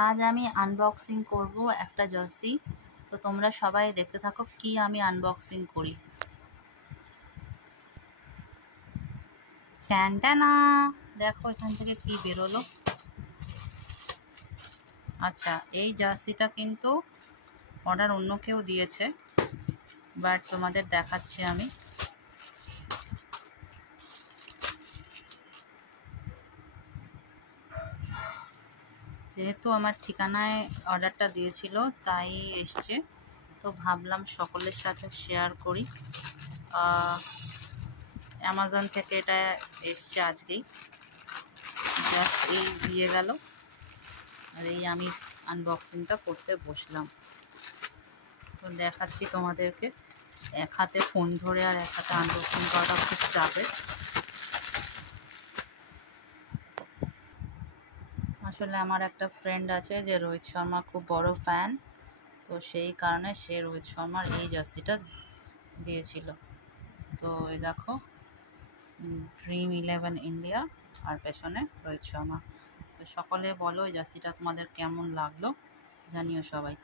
আজ আমি আনবক্সিং করব একটা জার্সি। তো তোমরা সবাই দেখতে থাকো কি আমি আনবক্সিং করি। ট্যানটানা, দেখো এখান থেকে কি বেরোলো। আচ্ছা, এই জার্সিটা কিন্তু অর্ডার অন্য কেউ দিয়েছে, বাট তোমাদের দেখাচ্ছি আমি। যেহেতু আমার ঠিকানায় অর্ডারটা দিয়েছিল তাই এসছে, তো ভাবলাম সকলের সাথে শেয়ার করি। অ্যামাজন থেকে এটা এসছে আজকেই, জাস্ট এই দিয়ে গেল, আর এই আমি আনবক্সিংটা করতে বসলাম। তো দেখাচ্ছি তোমাদেরকে, এক হাতে ফোন ধরে আর এক হাতে আনবক্সিং করাটা খুব চাপের। আসলে আমার একটা ফ্রেন্ড আছে যে রোহিত শর্মার খুব বড় ফ্যান, তো সেই কারণে সে রোহিত শর্মার এই জার্সিটা দিয়েছিল। তো এই দেখো, Dream11 ইন্ডিয়া আর পেছনে রোহিত শর্মা। তো সকলে বলো এই জার্সিটা তোমাদের কেমন লাগলো, জানিও সবাই।